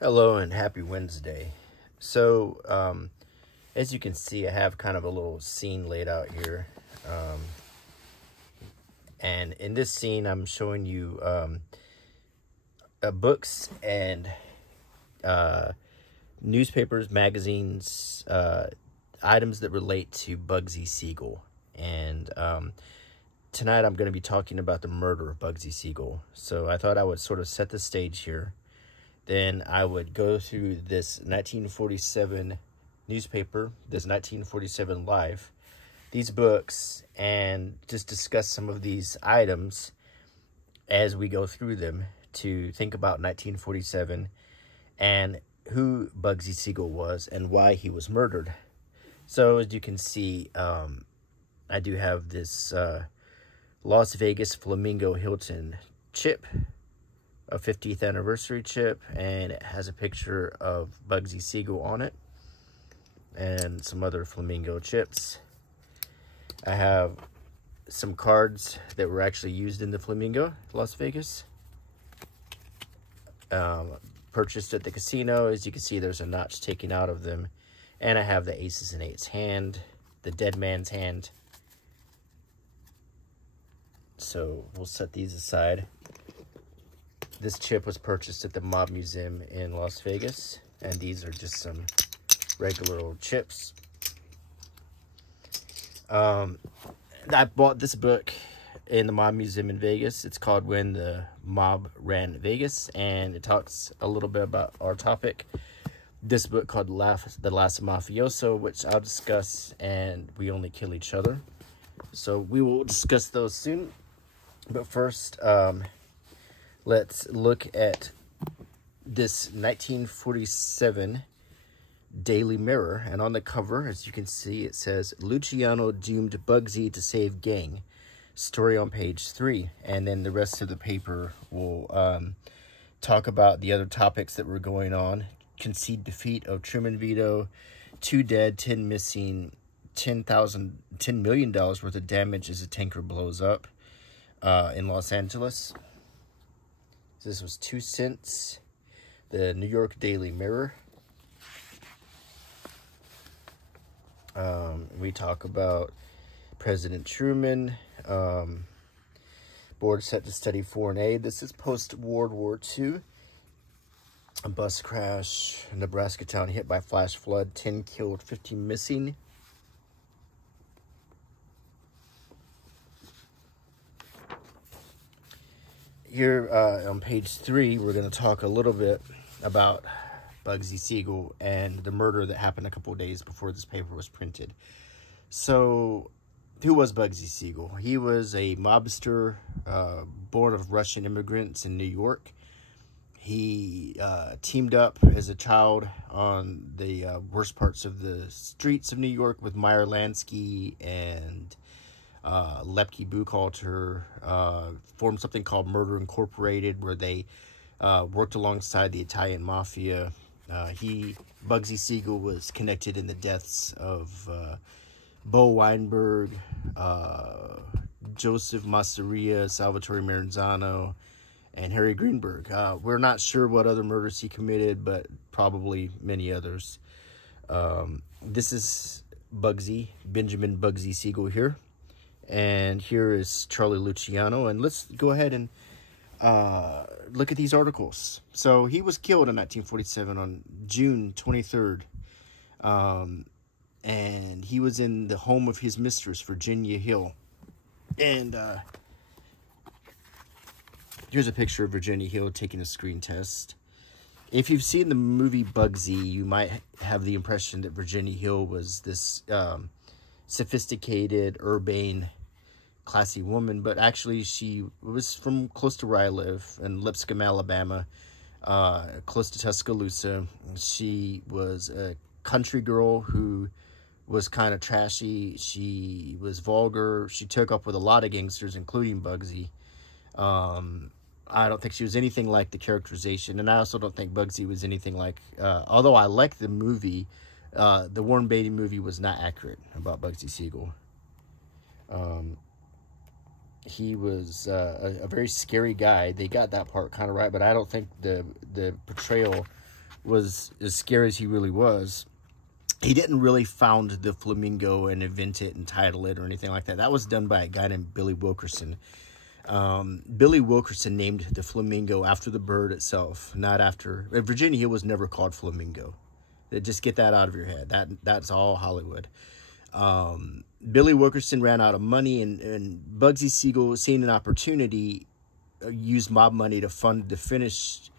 Hello and happy Wednesday. So, as you can see, I have kind of a little scene laid out here. And in this scene, I'm showing you books and newspapers, magazines, items that relate to Bugsy Siegel. And tonight I'm going to be talking about the murder of Bugsy Siegel. So I thought I would sort of set the stage here. Then I would go through this 1947 newspaper, this 1947 Life, these books, and just discuss some of these items as we go through them to think about 1947 and who Bugsy Siegel was and why he was murdered. So as you can see, I do have this Las Vegas Flamingo Hilton chip, a 50th anniversary chip, and it has a picture of Bugsy Siegel on it and some other flamingo chips. I have some cards that were actually used in the Flamingo, Las Vegas. Purchased at the casino. As you can see, there's a notch taken out of them. And I have the aces and eights hand, the dead man's hand. So we'll set these aside. This chip was purchased at the Mob Museum in Las Vegas, and these are just some regular old chips. I bought this book in the Mob Museum in Vegas. It's called When the Mob Ran Vegas, and it talks a little bit about our topic. This book called The Last Mafioso, which I'll discuss, and We Only Kill Each Other. So we will discuss those soon. But first, let's look at this 1947 Daily Mirror. And on the cover, as you can see, it says, Luciano doomed Bugsy to save gang. Story on page 3. And then the rest of the paper will talk about the other topics that were going on. Concede defeat of Truman veto. 2 dead, 10 missing. $10 million worth of damage as a tanker blows up in Los Angeles. This was 2 cents. The New York Daily Mirror. We talk about President Truman. Board set to study foreign aid. This is post-World War II. A bus crash. Nebraska town hit by flash flood. 10 killed, 50 missing. Here on page 3, we're going to talk a little bit about Bugsy Siegel and the murder that happened a couple of days before this paper was printed. So, who was Bugsy Siegel? He was a mobster born of Russian immigrants in New York. He teamed up as a child on the worst parts of the streets of New York with Meyer Lansky and Lepke Buchhalter, formed something called Murder Incorporated, where they worked alongside the Italian mafia. Bugsy Siegel was connected in the deaths of Bo Weinberg, Joseph Masseria, Salvatore Maranzano, and Harry Greenberg. We're not sure what other murders he committed, but probably many others. This is Benjamin Bugsy Siegel here. And here is Charlie Luciano. And let's go ahead and look at these articles. So he was killed in 1947 on June 23rd. And he was in the home of his mistress, Virginia Hill. And here's a picture of Virginia Hill taking a screen test. If you've seen the movie Bugsy, you might have the impression that Virginia Hill was this sophisticated, urbane, classy woman, but actually she was from close to where I live in Lipscomb, Alabama, close to Tuscaloosa. She was a country girl who was kind of trashy. She was vulgar. She took up with a lot of gangsters, including Bugsy. I don't think she was anything like the characterization, and I also don't think Bugsy was anything like, although I like the movie, the Warren Beatty movie was not accurate about Bugsy Siegel. He was a very scary guy. They got that part kind of right, but I don't think the portrayal was as scary as he really was, he didn't really found the Flamingo and invent it and title it or anything like that. That was done by a guy named Billy Wilkerson. Billy Wilkerson named the Flamingo after the bird itself, not after... Virginia Hill was never called Flamingo. Just get that out of your head. That's all Hollywood. Billy Wilkerson ran out of money, and Bugsy Siegel, seeing an opportunity, used mob money to fund the finish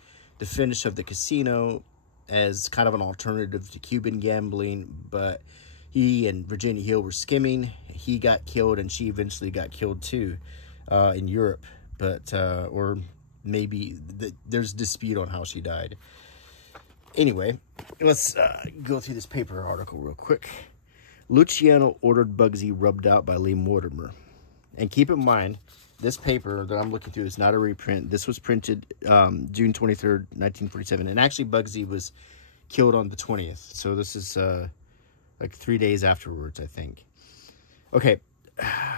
of the casino as kind of an alternative to Cuban gambling. But he and Virginia Hill were skimming. He got killed, and she eventually got killed too in Europe. But or maybe there's dispute on how she died. Anyway, let's go through this paper article real quick. Luciano ordered Bugsy rubbed out by Lee Mortimer. And keep in mind, this paper that I'm looking through is not a reprint. This was printed June 23rd, 1947. And actually, Bugsy was killed on the 20th. So this is like 3 days afterwards, I think. Okay.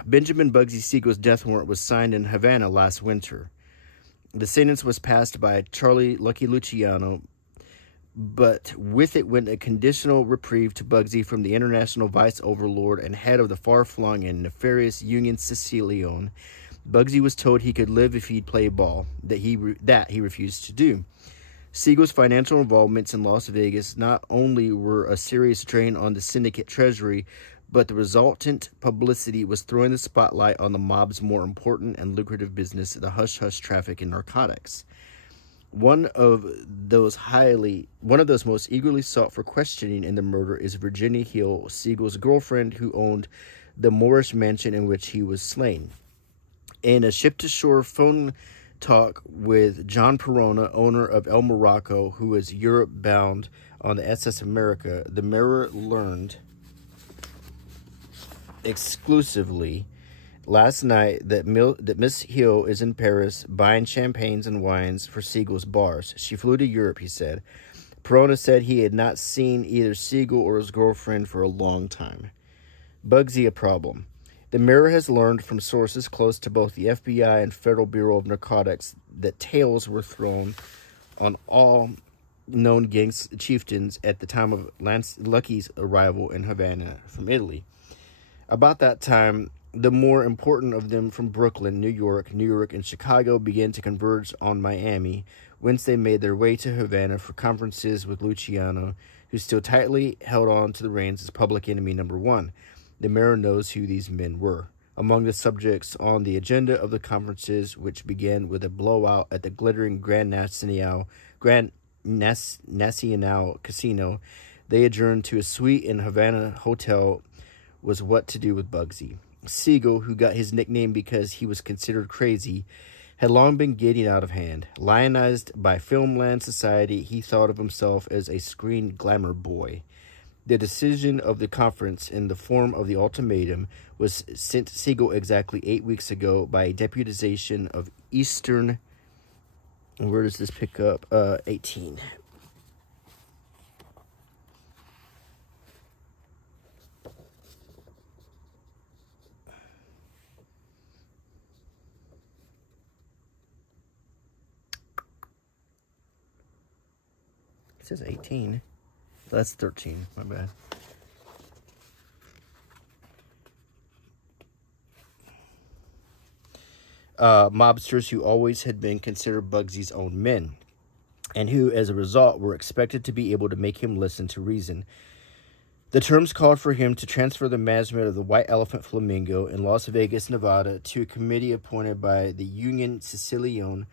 Benjamin Bugsy Siegel's death warrant was signed in Havana last winter. The sentence was passed by Charlie Lucky Luciano, but with it went a conditional reprieve to Bugsy from the international vice overlord and head of the far-flung and nefarious Union Sicilion. Bugsy was told he could live if he'd play ball, that he refused to do. Siegel's financial involvements in Las Vegas not only were a serious drain on the syndicate treasury, but the resultant publicity was throwing the spotlight on the mob's more important and lucrative business, the hush-hush traffic in narcotics. One of those most eagerly sought for questioning in the murder is Virginia Hill, Siegel's girlfriend, who owned the Moorish mansion in which he was slain. In a ship-to-shore phone talk with John Perona, owner of El Morocco, who was Europe-bound on the SS America, the Mirror learned exclusively last night that Miss Hill is in Paris buying champagnes and wines for Siegel's bars. She flew to Europe, he said. Perona said he had not seen either Siegel or his girlfriend for a long time. Bugsy a problem. The Mirror has learned from sources close to both the FBI and Federal Bureau of Narcotics that tails were thrown on all known gang chieftains at the time of Lucky's arrival in Havana from Italy. About that time, the more important of them from Brooklyn, New York, and Chicago began to converge on Miami, whence they made their way to Havana for conferences with Luciano, who still tightly held on to the reins as public enemy number one. The Mirror knows who these men were. Among the subjects on the agenda of the conferences, which began with a blowout at the glittering Grand Nacional Casino, they adjourned to a suite in Havana Hotel, was what to do with Bugsy. Siegel, who got his nickname because he was considered crazy, had long been getting out of hand. Lionized by Filmland Society, he thought of himself as a screen glamour boy. The decision of the conference in the form of the ultimatum was sent Siegel exactly 8 weeks ago by a deputization of Eastern... Where does this pick up? 18. It says 18. That's 13. My bad. Mobsters who always had been considered Bugsy's own men, and who, as a result, were expected to be able to make him listen to reason. The terms called for him to transfer the management of the White Elephant Flamingo in Las Vegas, Nevada, to a committee appointed by the Union Sicilion.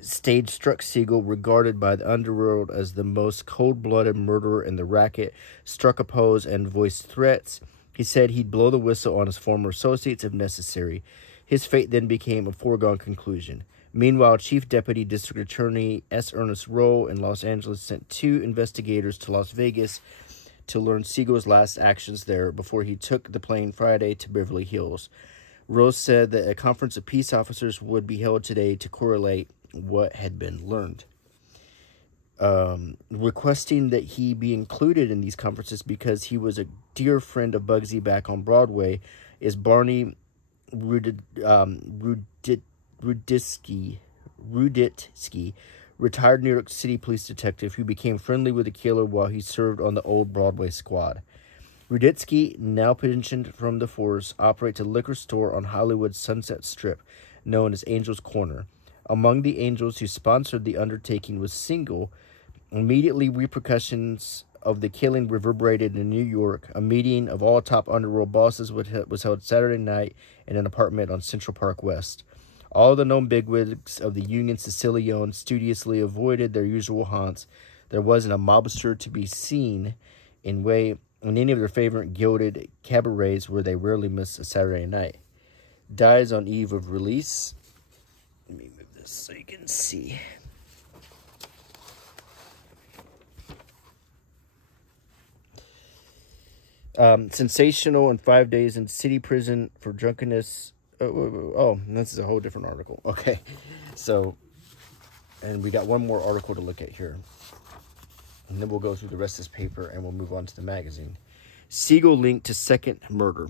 Stage struck Siegel, regarded by the underworld as the most cold-blooded murderer in the racket, struck a pose and voiced threats. He said he'd blow the whistle on his former associates if necessary. His fate then became a foregone conclusion. Meanwhile, Chief Deputy District Attorney S. Ernest Rowe in Los Angeles sent 2 investigators to Las Vegas to learn Siegel's last actions there before he took the plane Friday to Beverly Hills. Rowe said that a conference of peace officers would be held today to correlate what had been learned. Requesting that he be included in these conferences because he was a dear friend of Bugsy back on Broadway is Barney Ruditsky, retired New York City police detective who became friendly with the killer while he served on the old Broadway squad. Ruditsky, now pensioned from the force, operates a liquor store on Hollywood's Sunset Strip, known as Angel's Corner. Among the angels who sponsored the undertaking was Siegel. Immediately, repercussions of the killing reverberated in New York. A meeting of all top underworld bosses was held Saturday night in an apartment on Central Park West. All the known bigwigs of the Union Sicilione studiously avoided their usual haunts. There wasn't a mobster to be seen in any of their favorite gilded cabarets where they rarely miss a Saturday night. Dies on eve of release. Let me move this so you can see. Sensational in 5 days in city prison for drunkenness. Oh, this is a whole different article. Okay, so, and we got one more article to look at here. And then we'll go through the rest of this paper and we'll move on to the magazine. Siegel linked to second murder.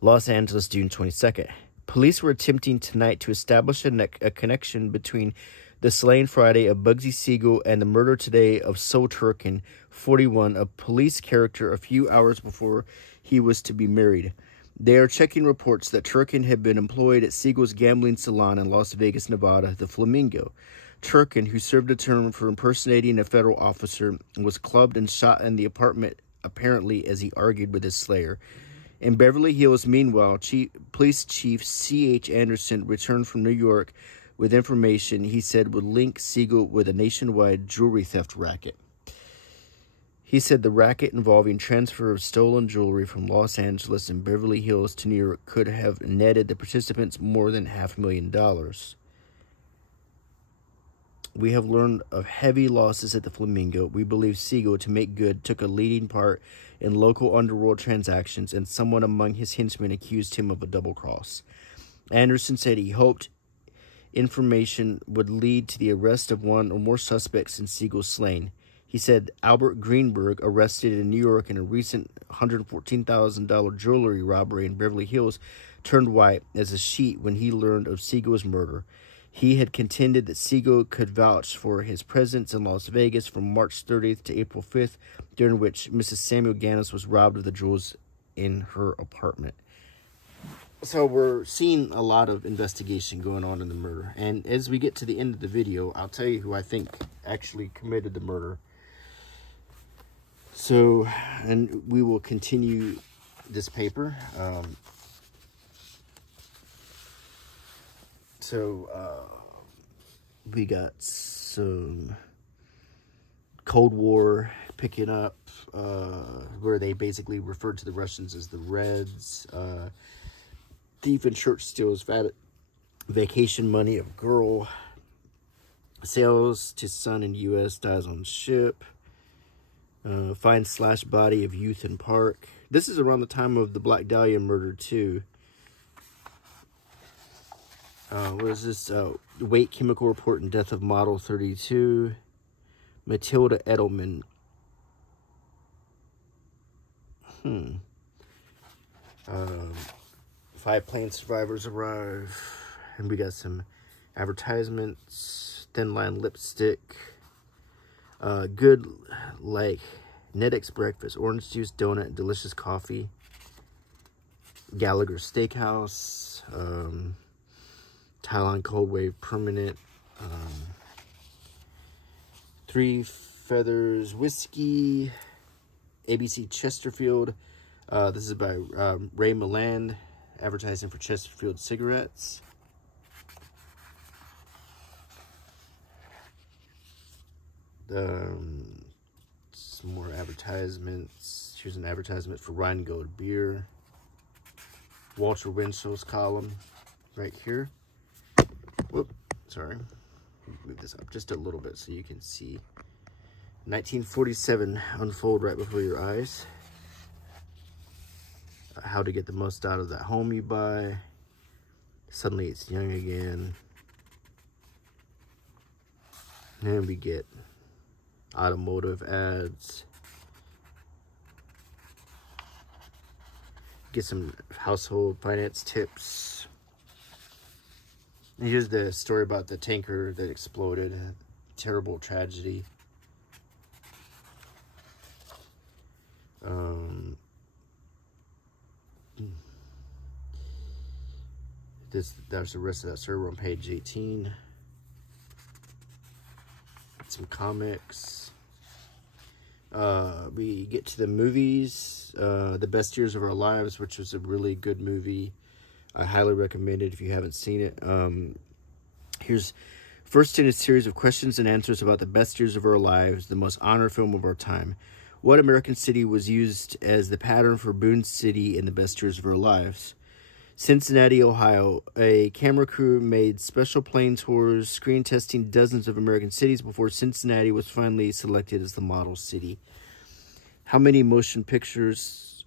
Los Angeles, June 22nd. Police were attempting tonight to establish a connection between the slaying Friday of Bugsy Siegel and the murder today of Sol Turkin, 41, a police character a few hours before he was to be married. They are checking reports that Turkin had been employed at Siegel's gambling salon in Las Vegas, Nevada, the Flamingo. Turkin, who served a term for impersonating a federal officer, was clubbed and shot in the apartment, apparently as he argued with his slayer. In Beverly Hills, meanwhile, Police Chief C.H. Anderson returned from New York with information he said would link Siegel with a nationwide jewelry theft racket. He said the racket involving transfer of stolen jewelry from Los Angeles and Beverly Hills to New York could have netted the participants more than $500,000. We have learned of heavy losses at the Flamingo. We believe Siegel, to make good, took a leading part in local underworld transactions, and someone among his henchmen accused him of a double cross. Anderson said he hoped information would lead to the arrest of one or more suspects in Siegel's slaying. He said Albert Greenberg, arrested in New York in a recent $114,000 jewelry robbery in Beverly Hills, turned white as a sheet when he learned of Siegel's murder. He had contended that Siegel could vouch for his presence in Las Vegas from March 30th to April 5th, during which Mrs. Samuel Gannis was robbed of the jewels in her apartment. So we're seeing a lot of investigation going on in the murder. And as we get to the end of the video, I'll tell you who I think actually committed the murder. So, and we will continue this paper. We got some Cold War picking up, where they basically referred to the Russians as the Reds. Thief in church steals vacation money of girl. Sails to son in U.S. dies on ship. Finds slashed body of youth in park. This is around the time of the Black Dahlia murder, too. What is this? Weight chemical report and death of model 32. Matilda Edelman. 5 plane survivors arrive. And we got some advertisements. Thin line lipstick. Good, like, Neddick's breakfast. Orange juice, donut, delicious coffee. Gallagher Steakhouse. Tylon Cold Wave Permanent. 3 Feathers Whiskey. ABC Chesterfield. This is by Ray Milland, advertising for Chesterfield cigarettes. Some more advertisements. Here's an advertisement for Rheingold beer. Walter Winchell's column right here. Whoop, sorry. Move this up just a little bit so you can see. 1947 unfold right before your eyes. How to get the most out of that home you buy. Suddenly it's young again. And we get automotive ads. Get some household finance tips. And here's the story about the tanker that exploded. Terrible tragedy. That's the rest of that server on page 18. Some comics. We get to the movies. The Best Years of Our Lives, which was a really good movie. I highly recommend it if you haven't seen it. Here's first in a series of questions and answers about the best years of our lives, the most honored film of our time. What American city was used as the pattern for Boone City in the best years of our lives? Cincinnati, Ohio. A camera crew made special plane tours, screen testing dozens of American cities before Cincinnati was finally selected as the model city. How many motion pictures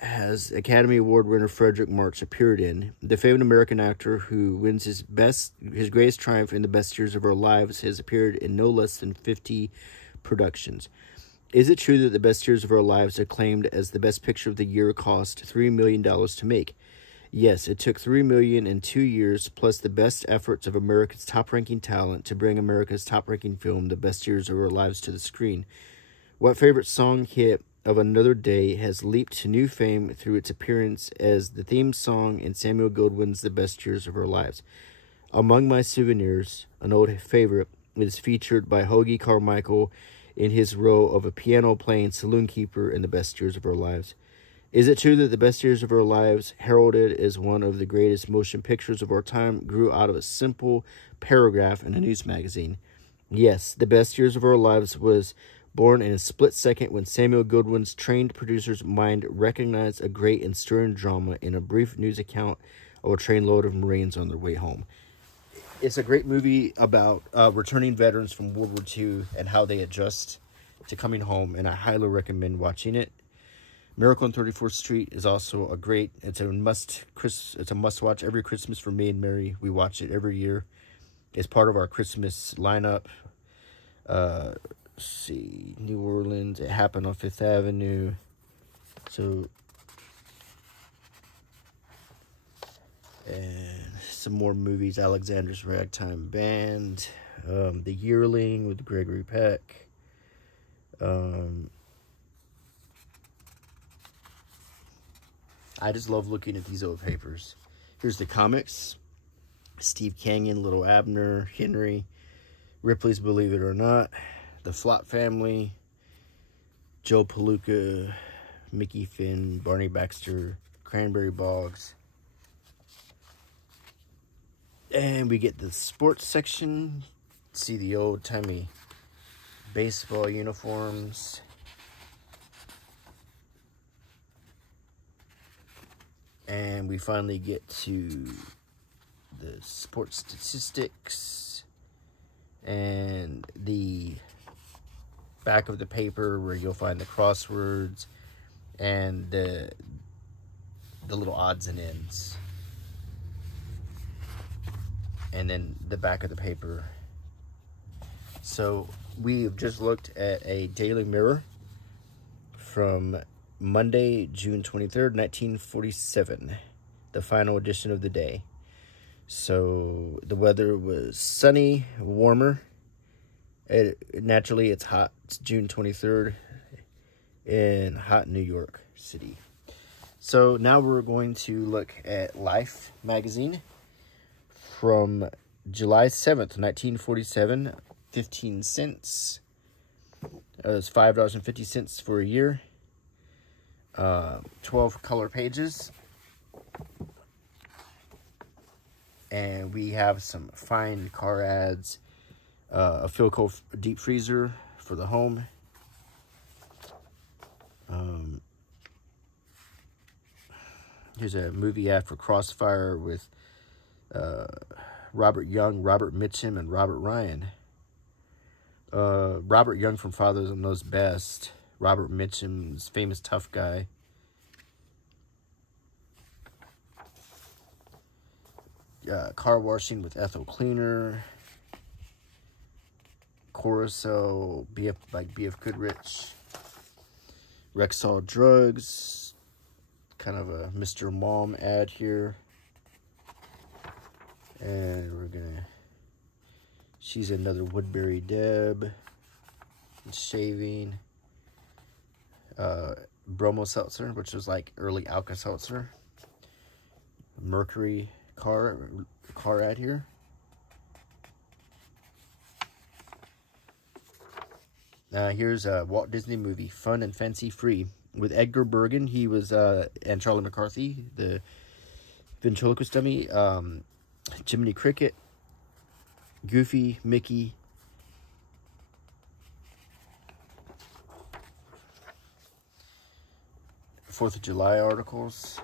has Academy Award winner Frederick March appeared in? The famed American actor who wins his greatest triumph in the best years of our lives has appeared in no less than 50 productions. Is it true that the best years of our lives, acclaimed as the best picture of the year, cost $3 million to make? Yes, it took $3 million in 2 years, plus the best efforts of America's top-ranking talent to bring America's top-ranking film, The Best Years of Our Lives, to the screen. What favorite song hit of Another Day has leaped to new fame through its appearance as the theme song in Samuel Goldwyn's The Best Years of Our Lives? Among My Souvenirs, an old favorite, is featured by Hoagie Carmichael in his role of a piano-playing saloon keeper in The Best Years of Our Lives. Is it true that The Best Years of Our Lives, heralded as one of the greatest motion pictures of our time, grew out of a simple paragraph in a news magazine? Yes, The Best Years of Our Lives was born in a split second when Samuel Goldwyn's trained producer's mind recognized a great and stirring drama in a brief news account of a trainload of Marines on their way home. It's a great movie about returning veterans from World War II and how they adjust to coming home, and I highly recommend watching it. Miracle on 34th Street is also a great, it's a must watch every Christmas for me and Mary. We watch it every year. It's part of our Christmas lineup. Let's see, New Orleans, it happened on 5th Avenue. So, and some more movies, Alexander's Ragtime Band, The Yearling with Gregory Peck. I just love looking at these old papers. Here's the comics. Steve Canyon, Little Abner, Henry, Ripley's Believe It or Not, The Flop Family, Joe Palooka, Mickey Finn, Barney Baxter, Cranberry Bogs. And we get the sports section. See the old-timey baseball uniforms. And we finally get to the sports statistics and the back of the paper where you'll find the crosswords and the little odds and ends. And then the back of the paper. So we've just looked at a Daily Mirror from Monday, June 23rd, 1947, the final edition of the day. So the weather was sunny, warmer. Naturally, it's hot. It's June 23rd in hot New York City. So now we're going to look at Life magazine from July 7th, 1947, 15 cents. It was $5.50 for a year. 12 color pages. And we have some fine car ads. A Philco deep freezer for the home. Here's a movie ad for Crossfire with Robert Young, Robert Mitchum, and Robert Ryan. Robert Young from Fathers Knows Best. Robert Mitchum's famous tough guy. Car washing with Ethel Cleaner. Carousel, BF Goodrich. Rexall Drugs. Kind of a Mr. Mom ad here. And we're gonna, she's another Woodbury Deb. Shaving. Bromo Seltzer, which was like early Alka-Seltzer. Mercury car ad here. Here's a Walt Disney movie, Fun and Fancy Free, with Edgar Bergen. He was, and Charlie McCarthy, the ventriloquist dummy. Jiminy Cricket, Goofy, Mickey. Fourth of July articles.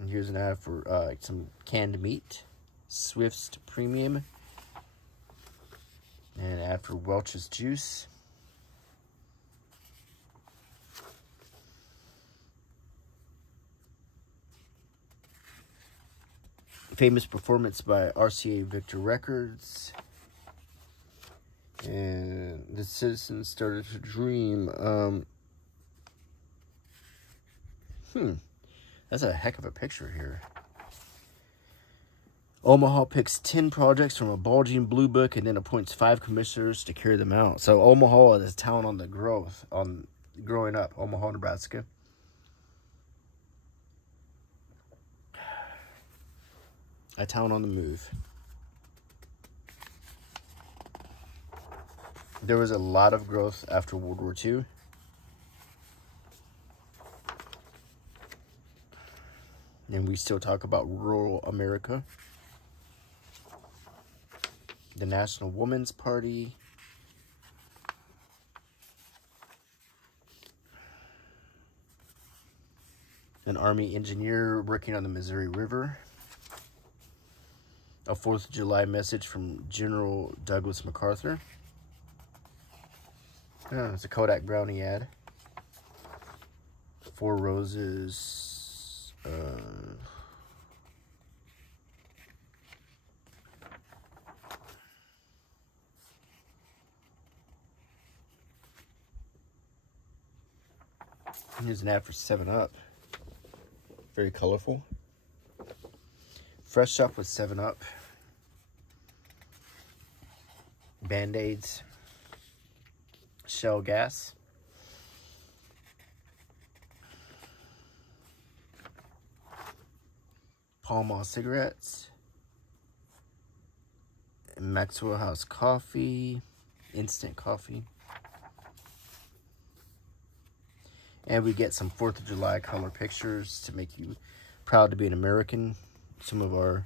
And here's an ad for some canned meat. Swift's Premium. And an ad for Welch's Juice. Famous performance by RCA Victor Records. And the citizens started to dream. That's a heck of a picture here. Omaha picks 10 projects from a bulging blue book and then appoints 5 commissioners to carry them out. So Omaha is a town on the growing up. Omaha, Nebraska. A town on the move. There was a lot of growth after World War II. And we still talk about rural America. The National Women's Party. An Army engineer working on the Missouri River. A 4th of July message from General Douglas MacArthur. Oh, it's a Kodak Brownie ad. 4 Roses. Here's an ad for 7-Up. Very colorful. Fresh Up with 7-Up. Band-Aids. Shell Gas. Pall Mall cigarettes. Maxwell House coffee. Instant coffee. And we get some 4th of July color pictures to make you proud to be an American. Some of our...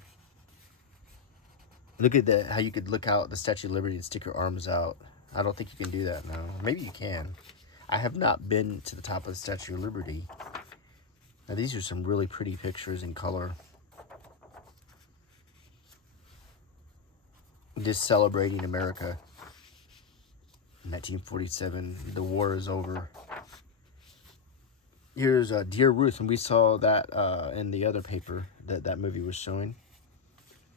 Look at that, how you could look out the Statue of Liberty and stick your arms out. I don't think you can do that now. Maybe you can. I have not been to the top of the Statue of Liberty. Now, these are some really pretty pictures in color. Just celebrating America. 1947, the war is over. Here's Dear Ruth, and we saw that in the other paper that movie was showing.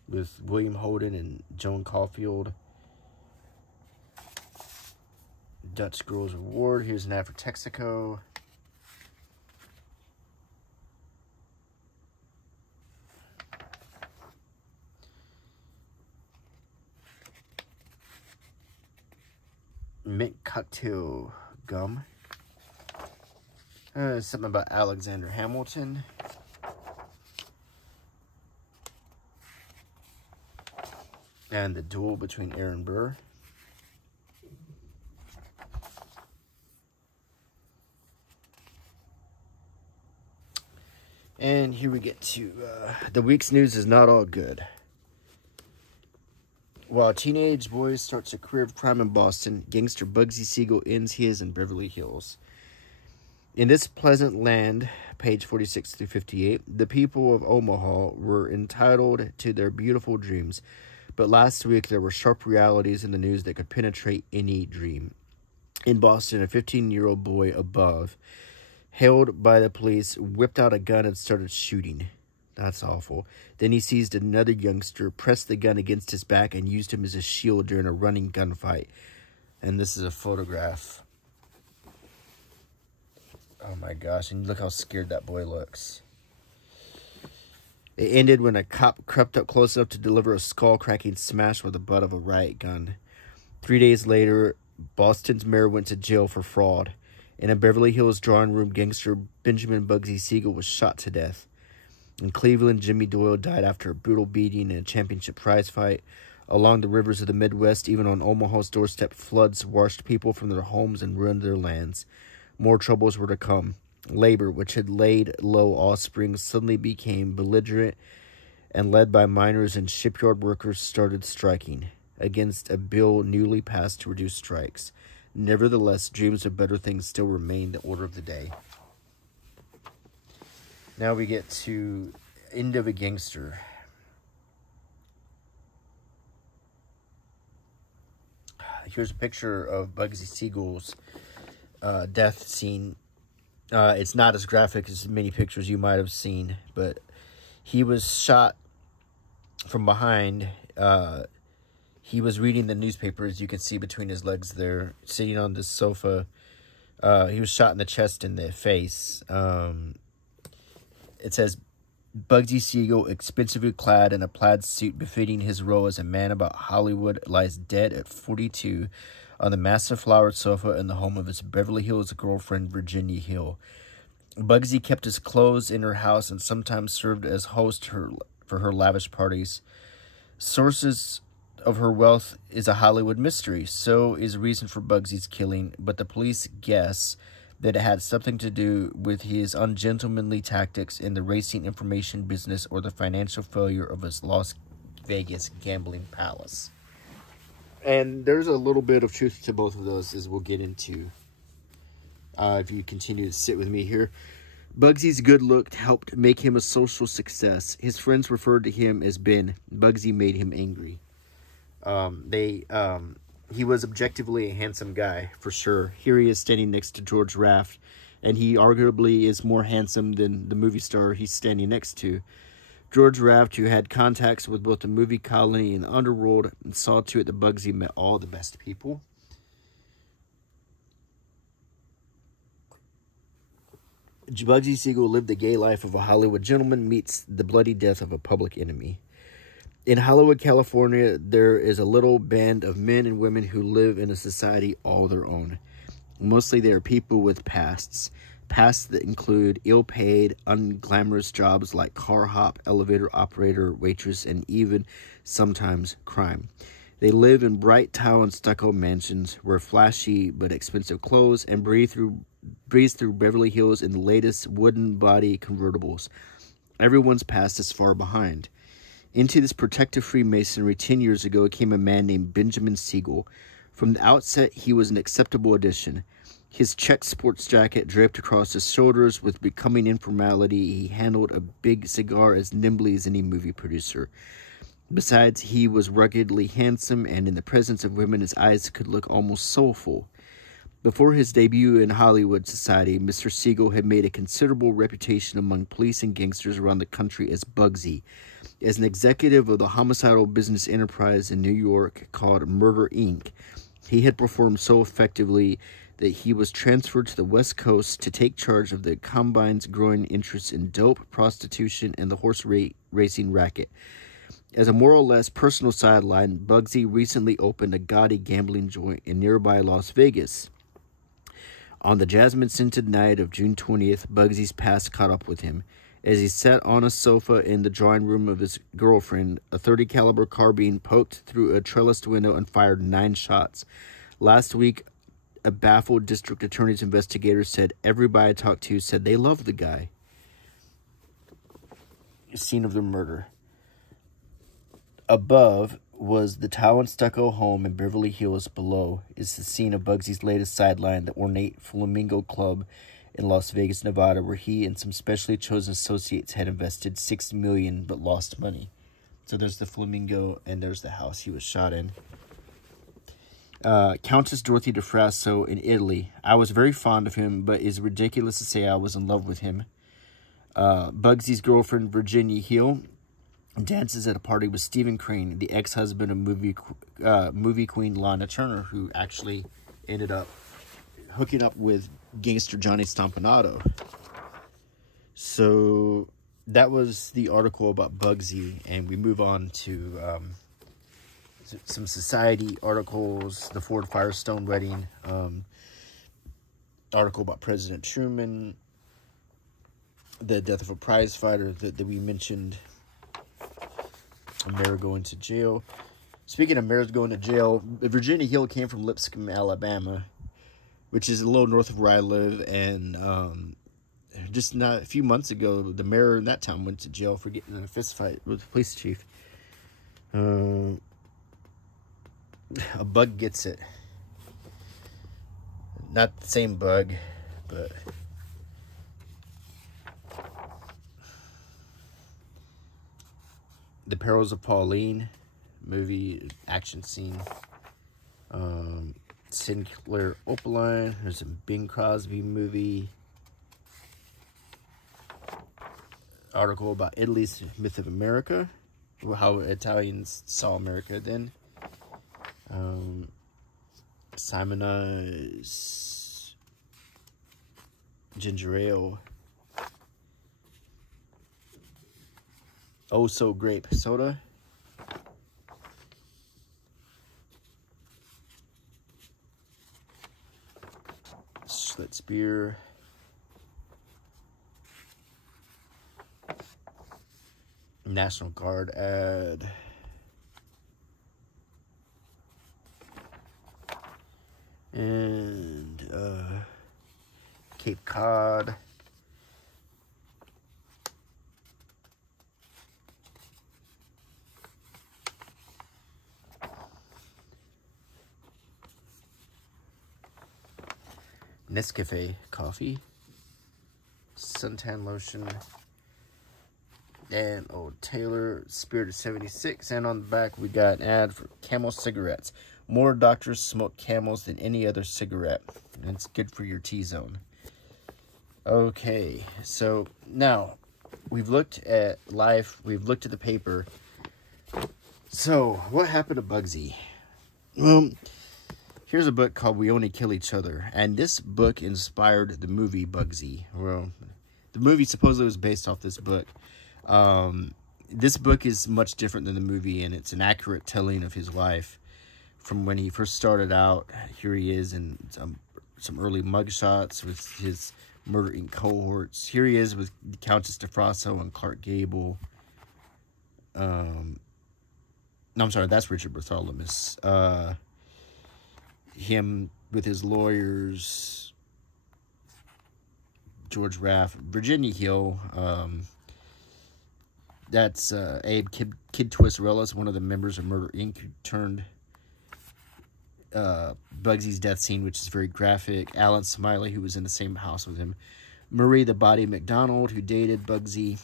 With William Holden and Joan Caulfield. Dutch Girls Reward. Here's an ad for Texaco. Mint cocktail gum. Something about Alexander Hamilton. And the duel between Aaron Burr. And here we get to the week's news is not all good. While teenage boys starts a career of crime in Boston, gangster Bugsy Siegel ends his in Beverly Hills. In this pleasant land, page 46 through 58, the people of Omaha were entitled to their beautiful dreams. But last week, there were sharp realities in the news that could penetrate any dream. In Boston, a 15-year-old boy above, hailed by the police, whipped out a gun and started shooting. That's awful. Then he seized another youngster, pressed the gun against his back, and used him as a shield during a running gunfight. And this is a photograph. Oh my gosh, and look how scared that boy looks. It ended when a cop crept up close enough to deliver a skull-cracking smash with the butt of a riot gun. 3 days later, Boston's mayor went to jail for fraud. In a Beverly Hills drawing room, gangster Benjamin Bugsy Siegel was shot to death. In Cleveland, Jimmy Doyle died after a brutal beating in a championship prize fight. Along the rivers of the Midwest, even on Omaha's doorstep, floods washed people from their homes and ruined their lands. More troubles were to come. Labor, which had laid low all spring, suddenly became belligerent, and led by miners and shipyard workers started striking against a bill newly passed to reduce strikes. Nevertheless, dreams of better things still remained the order of the day. Now we get to End of a Gangster. Here's a picture of Bugsy Siegel's death scene. It's not as graphic as many pictures you might have seen, but he was shot from behind. He was reading the newspaper, as you can see between his legs there, sitting on this sofa. He was shot in the chest and the face. It says, Bugsy Siegel, expensively clad in a plaid suit befitting his role as a man about Hollywood, lies dead at 42 on the massive flowered sofa in the home of his Beverly Hills girlfriend, Virginia Hill. Bugsy kept his clothes in her house and sometimes served as host for her lavish parties. Sources of her wealth is a Hollywood mystery. So is reason for Bugsy's killing, but the police guess that it had something to do with his ungentlemanly tactics in the racing information business or the financial failure of his Las Vegas gambling palace. And there's a little bit of truth to both of those, as we'll get into if you continue to sit with me here. Bugsy's good look helped make him a social success. His friends referred to him as Ben. Bugsy made him angry. He was objectively a handsome guy, for sure. Here he is standing next to George Raft, and he arguably is more handsome than the movie star he's standing next to. George Raft, who had contacts with both the movie colony and the underworld, and saw to it that Bugsy met all the best people. Bugsy Siegel lived the gay life of a Hollywood gentleman meets the bloody death of a public enemy. In Hollywood, California, there is a little band of men and women who live in a society all their own. Mostly they are people with pasts that include ill-paid, unglamorous jobs like car hop, elevator operator, waitress, and even, sometimes, crime. They live in bright tile and stucco mansions, wear flashy but expensive clothes, and breeze through Beverly Hills in the latest wooden-body convertibles. Everyone's past is far behind. Into this protective Freemasonry 10 years ago came a man named Benjamin Siegel. From the outset, he was an acceptable addition. His checked sports jacket draped across his shoulders with becoming informality, he handled a big cigar as nimbly as any movie producer. Besides, he was ruggedly handsome, and in the presence of women, his eyes could look almost soulful. Before his debut in Hollywood society, Mr. Siegel had made a considerable reputation among police and gangsters around the country as Bugsy. As an executive of the homicidal business enterprise in New York called Murder, Inc., he had performed so effectively that he was transferred to the West Coast to take charge of the Combine's growing interest in dope, prostitution, and the horse racing racket. As a more or less personal sideline, Bugsy recently opened a gaudy gambling joint in nearby Las Vegas. On the jasmine-scented night of June 20th, Bugsy's past caught up with him. As he sat on a sofa in the drawing room of his girlfriend, a .30 caliber carbine poked through a trellised window and fired 9 shots. Last week, a baffled district attorney's investigator said everybody I talked to said they loved the guy. Scene of the murder. Above was the tile and stucco home in Beverly Hills. Below is the scene of Bugsy's latest sideline, the ornate Flamingo Club in Las Vegas, Nevada, where he and some specially chosen associates had invested $6 million but lost money. So there's the Flamingo and there's the house he was shot in. Countess Dorothy de Frasso in Italy. I was very fond of him, but it's ridiculous to say I was in love with him. Bugsy's girlfriend, Virginia Hill, dances at a party with Stephen Crane, the ex-husband of movie queen Lana Turner, who actually ended up hooking up with gangster Johnny Stompanato. So that was the article about Bugsy, and we move on to some society articles. The Ford Firestone wedding, article about President Truman, the death of a prize fighter that we mentioned, a mayor going to jail. Speaking of mayors going to jail, Virginia Hill came from Lipscomb, Alabama, which is a little north of where I live, and just not a few months ago, the mayor in that town went to jail for getting in a fist fight with the police chief. A bug gets it. Not the same bug, but The Perils of Pauline movie, action scene. Sinclair Opaline. There's a Bing Crosby movie. Article about Italy's myth of America, how Italians saw America then. Simona's ginger ale. Oh So Grape soda. Schlitz beer. National Guard ad. And Cape Cod. Nescafe coffee. Suntan lotion. And Old Taylor, Spirit of 76. And on the back, we got an ad for Camel cigarettes. More doctors smoke Camels than any other cigarette. And it's good for your T-zone. Okay, so now we've looked at life. We've looked at the paper. So, what happened to Bugsy? Well, here's a book called We Only Kill Each Other. And this book inspired the movie Bugsy. Well, the movie supposedly was based off this book. This book is much different than the movie, and it's an accurate telling of his life from when he first started out. Here he is in some early mugshots with his Murder Inc. cohorts. Here he is with Countess DeFrasso and Clark Gable. No, I'm sorry, that's Richard Bartholomew. Him with his lawyers, George Raff, Virginia Hill. That's Abe Kid Twisterellis, one of the members of Murder Inc., who turned Bugsy's death scene, which is very graphic. Alan Smiley, who was in the same house with him. Marie the Body McDonald, who dated Bugsy.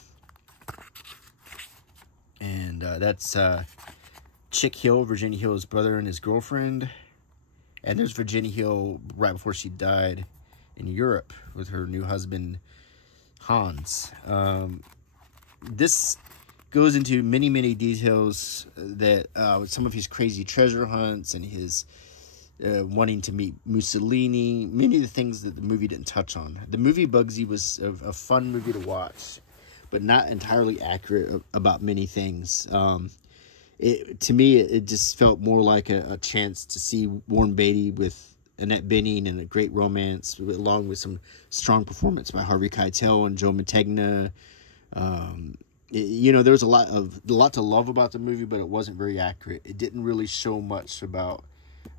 And that's Chick Hill, Virginia Hill's brother and his girlfriend. And there's Virginia Hill right before she died in Europe with her new husband, Hans. This goes into many, many details that some of his crazy treasure hunts and his wanting to meet Mussolini, many of the things that the movie didn't touch on. The movie Bugsy was a fun movie to watch, but not entirely accurate about many things. To me, it just felt more like a chance to see Warren Beatty with Annette Bening and a great romance, along with some strong performance by Harvey Keitel and Joe Mantegna. There was a lot to love about the movie, but it wasn't very accurate. It didn't really show much about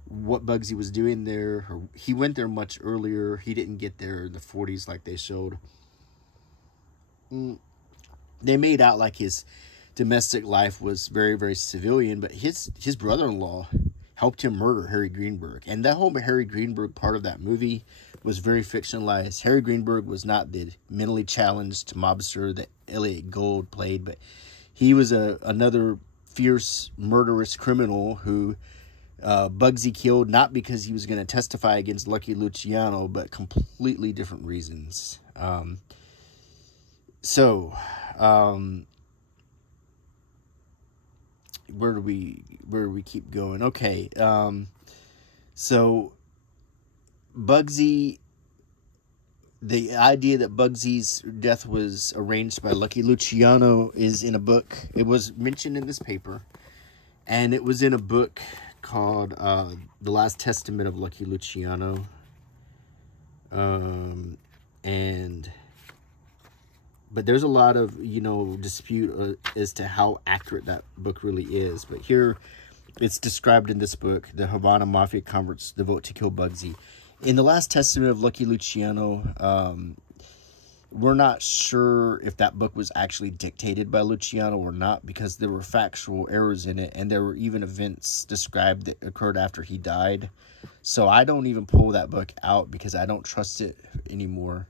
what Bugsy was doing there. He went there much earlier. He didn't get there in the 40s like they showed. They made out like his domestic life was very, very civilian, but his brother-in-law helped him murder Harry Greenberg. And that whole Harry Greenberg part of that movie was very fictionalized. Harry Greenberg was not the mentally challenged mobster that Elliot Gould played, but he was another fierce, murderous criminal who Bugsy killed, not because he was going to testify against Lucky Luciano, but completely different reasons. Where do we keep going? Okay, so Bugsy, the idea that Bugsy's death was arranged by Lucky Luciano is in a book. It was mentioned in this paper, and it was in a book called The Last Testament of Lucky Luciano. But there's a lot of, dispute as to how accurate that book really is. But here, it's described in this book, the Havana Mafia converts the vote to kill Bugsy. In The Last Testament of Lucky Luciano, we're not sure if that book was actually dictated by Luciano or not, because there were factual errors in it, and there were even events described that occurred after he died. So I don't even pull that book out because I don't trust it anymore.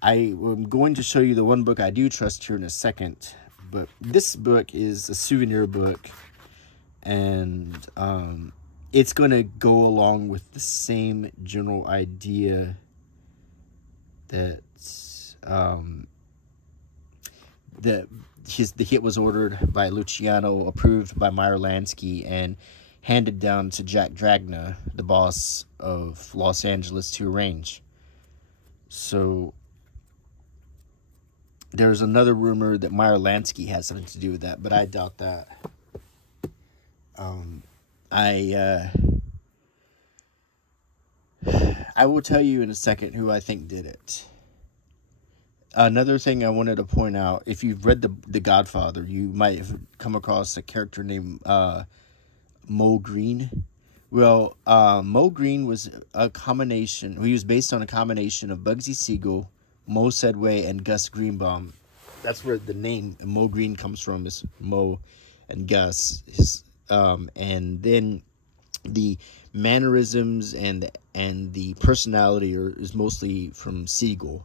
I am going to show you the one book I do trust here in a second, but this book is a souvenir book, and it's going to go along with the same general idea that the hit was ordered by Luciano, approved by Meyer Lansky, and handed down to Jack Dragna, the boss of Los Angeles, to arrange. So there's another rumor that Meyer Lansky has something to do with that, but I doubt that. I will tell you in a second who I think did it. Another thing I wanted to point out, if you've read The Godfather, you might have come across a character named Mo Green. Well, Mo Green was a combination. He was based on a combination of Bugsy Siegel, Mo Sedway, and Gus Greenbaum. That's where the name Mo Green comes from, is Mo and Gus. And then the mannerisms and the personality is mostly from Siegel.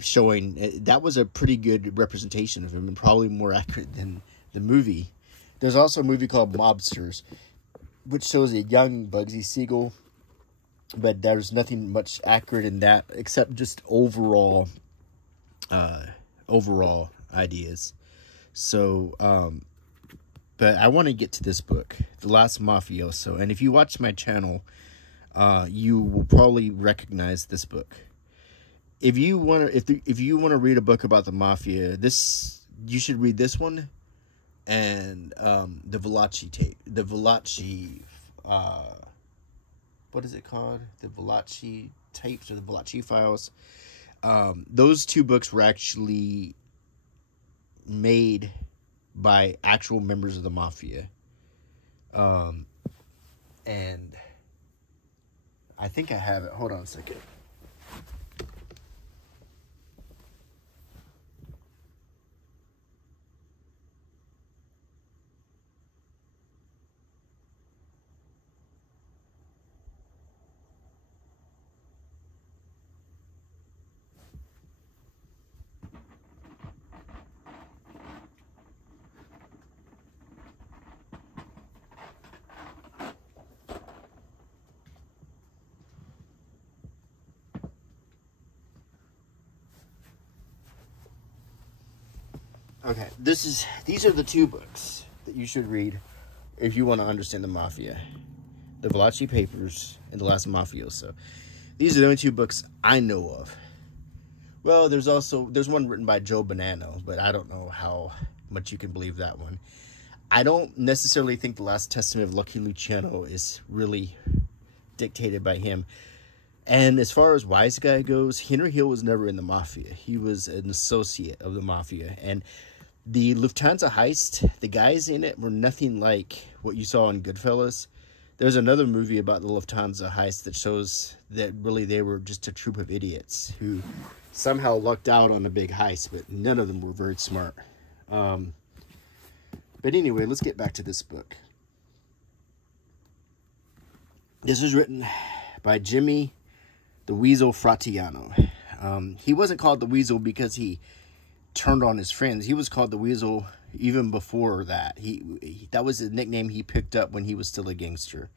Showing that was a pretty good representation of him, and probably more accurate than the movie. There's also a movie called Mobsters, which shows a young Bugsy Siegel, but there's nothing much accurate in that except just overall ideas. So, but I want to get to this book, The Last Mafioso, and if you watch my channel, you will probably recognize this book. If you want to read a book about the mafia, you should read this one and the Valachi tape. The Valachi, what is it called? The Valachi tapes or the Valachi files. Those two books were actually made by actual members of the mafia. And I think I have it. Hold on a second. Okay, these are the two books that you should read if you want to understand the mafia. The Valachi Papers and The Last Mafioso. These are the only two books I know of. Well, there's one written by Joe Bonanno, but I don't know how much you can believe that one. I don't necessarily think The Last Testament of Lucky Luciano is really dictated by him. And as far as Wise Guy goes, Henry Hill was never in the mafia. He was an associate of the mafia. And the Lufthansa heist, the guys in it were nothing like what you saw in Goodfellas. There's another movie about the Lufthansa heist that shows that really they were just a troop of idiots who somehow lucked out on a big heist, but none of them were very smart. But anyway, let's get back to this book. This was written by Jimmy the Weasel Fratiano. He wasn't called the Weasel because he turned on his friends. He was called the Weasel even before that. That was a nickname he picked up when he was still a gangster.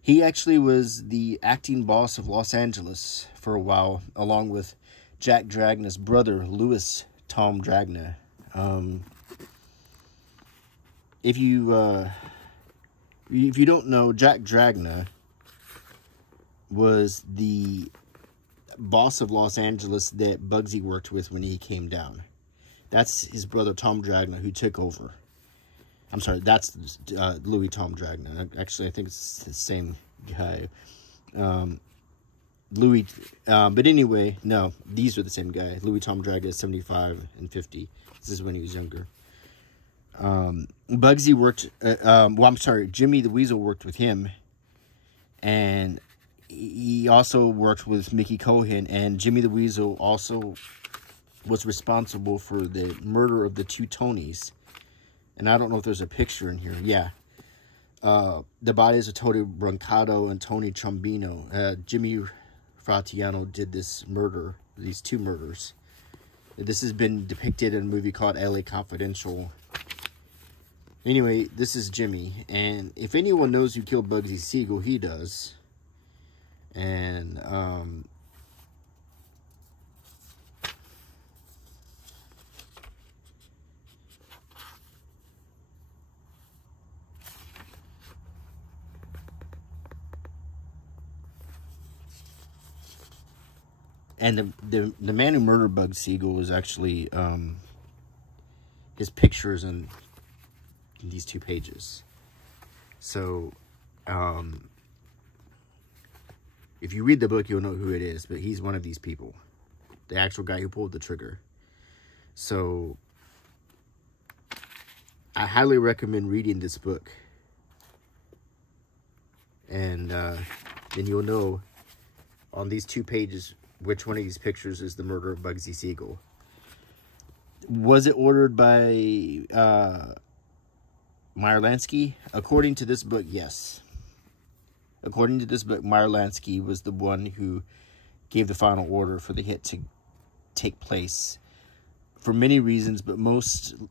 He actually was the acting boss of Los Angeles for a while, along with Jack Dragna's brother, Louis Dragna. If you don't know, Jack Dragna was the boss of Los Angeles that Bugsy worked with when he came down. That's his brother Tom Dragna, who took over. I'm sorry, that's Louis Tom Dragna. Actually, I think it's the same guy. Louis, but anyway, no, these are the same guy. Louis Tom Dragna is 75 and 50. This is when he was younger. Bugsy worked, well, I'm sorry, Jimmy the Weasel worked with him. And he also worked with Mickey Cohen. And Jimmy the Weasel also was responsible for the murder of the two Tonys. And I don't know if there's a picture in here. Yeah. The bodies of Tony Brancato and Tony Trombino. Jimmy Fratiano did this murder, these two murders. This has been depicted in a movie called LA Confidential. Anyway, this is Jimmy. And if anyone knows who killed Bugsy Siegel, he does. And, the man who murdered Bugsy Siegel is actually, his pictures in these 2 pages. So, if you read the book, you'll know who it is, but he's one of these people. The actual guy who pulled the trigger. So, I highly recommend reading this book. And then you'll know on these 2 pages which one of these pictures is the murder of Bugsy Siegel. Was it ordered by Meyer Lansky? According to this book, yes. According to this book, Meyer Lansky was the one who gave the final order for the hit to take place. For many reasons, but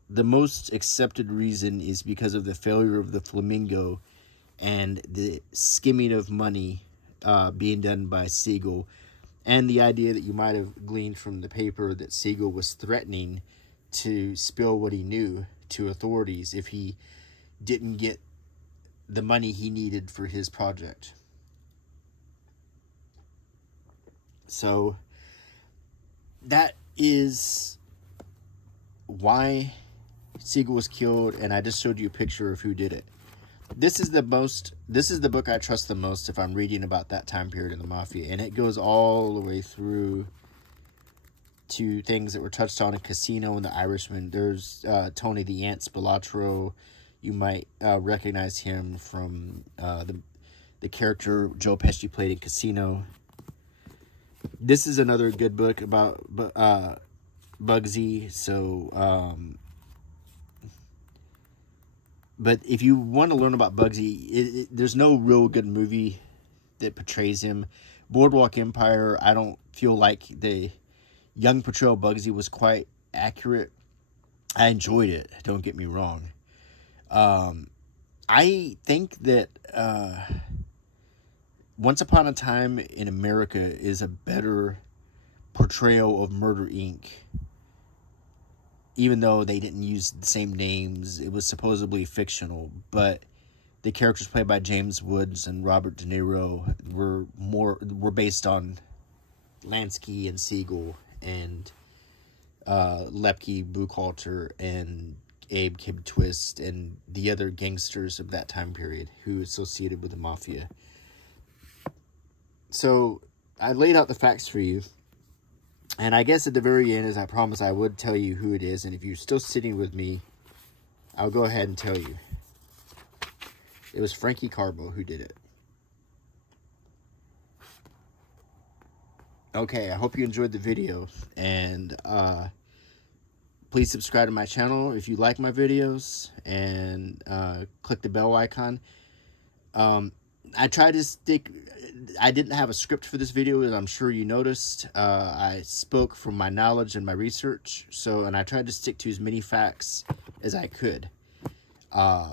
the most accepted reason is because of the failure of the Flamingo and the skimming of money being done by Siegel. And the idea that you might have gleaned from the paper that Siegel was threatening to spill what he knew to authorities if he didn't get the money he needed for his project. So that is why Siegel was killed, and I just showed you a picture of who did it. This is the book I trust the most if I'm reading about that time period in the Mafia, and it goes all the way through to things that were touched on in Casino and The Irishman. There's Tony the Ant Spilatro. You might recognize him from the character Joe Pesci played in Casino. This is another good book about Bugsy. So, but if you want to learn about Bugsy, there's no real good movie that portrays him. Boardwalk Empire, I don't feel like the young portrayal of Bugsy was quite accurate. I enjoyed it, don't get me wrong. I think that Once Upon a Time in America is a better portrayal of Murder, Inc. Even though they didn't use the same names, it was supposedly fictional, but the characters played by James Woods and Robert De Niro were based on Lansky and Siegel and Lepke, Buchhalter, and Abe Kid Twist, and the other gangsters of that time period who associated with the Mafia. So, I laid out the facts for you. And I guess at the very end, as I promised, I would tell you who it is. And if you're still sitting with me, I'll go ahead and tell you. It was Frankie Carbo who did it. Okay, I hope you enjoyed the video. And please subscribe to my channel if you like my videos. And click the bell icon. I tried to stick... I didn't have a script for this video, as I'm sure you noticed. I spoke from my knowledge and my research. And I tried to stick to as many facts as I could.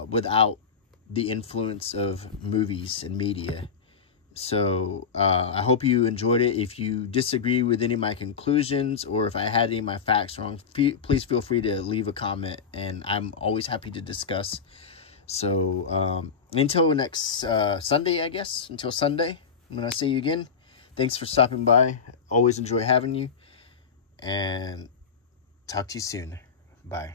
Without the influence of movies and media. So, I hope you enjoyed it. If you disagree with any of my conclusions, or if I had any of my facts wrong, please feel free to leave a comment, and I'm always happy to discuss. So, until next Sunday, I guess, until Sunday, when I see you again, thanks for stopping by. Always enjoy having you. And talk to you soon. Bye.